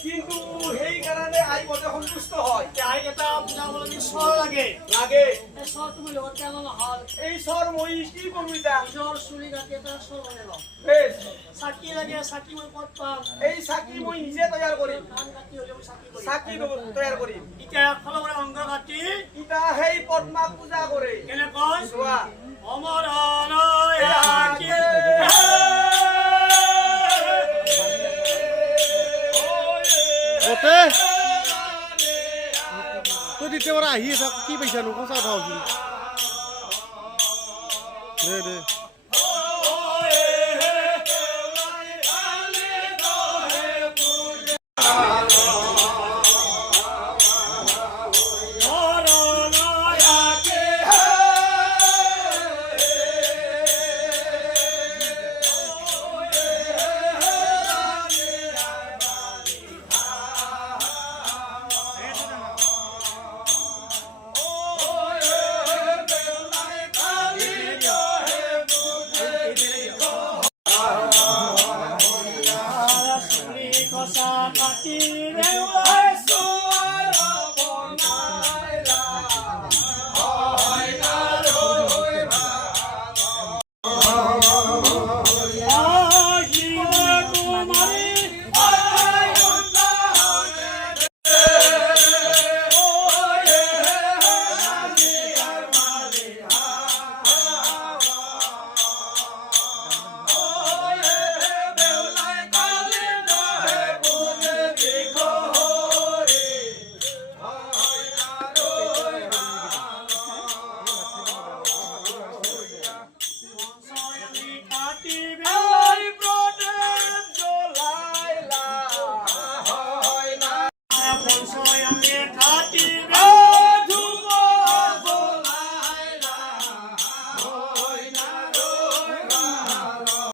কিন্তু সেই কাৰণে আই বতে সন্তুষ্ট হয় আই এটা বুজাবলৈ স্বৰ লাগে লাগে এই স্বৰ তুমি লগত কেন নহল এই স্বৰ মই কি কৰো এটা নিজৰ চুলি কাটি এটা স্বৰ বনাই লওঁ বেশ চাকি লাগে চাকি মই ক'ত পাম এই চাকি মই নিজে তৈয়াৰ কৰিম ধান কাটি হ'লে মই চাকি তৈয়াৰ কৰিম এতিয়া ফলৰে অংগ কাটি ইটা সেই পদ্মাক পূজা কৰে কেনেকৈ চোৱা অমৰণয় আকি ওতে তো দিতে পৰা আহি আছে কি পাইছা নো কোচা ভাও দে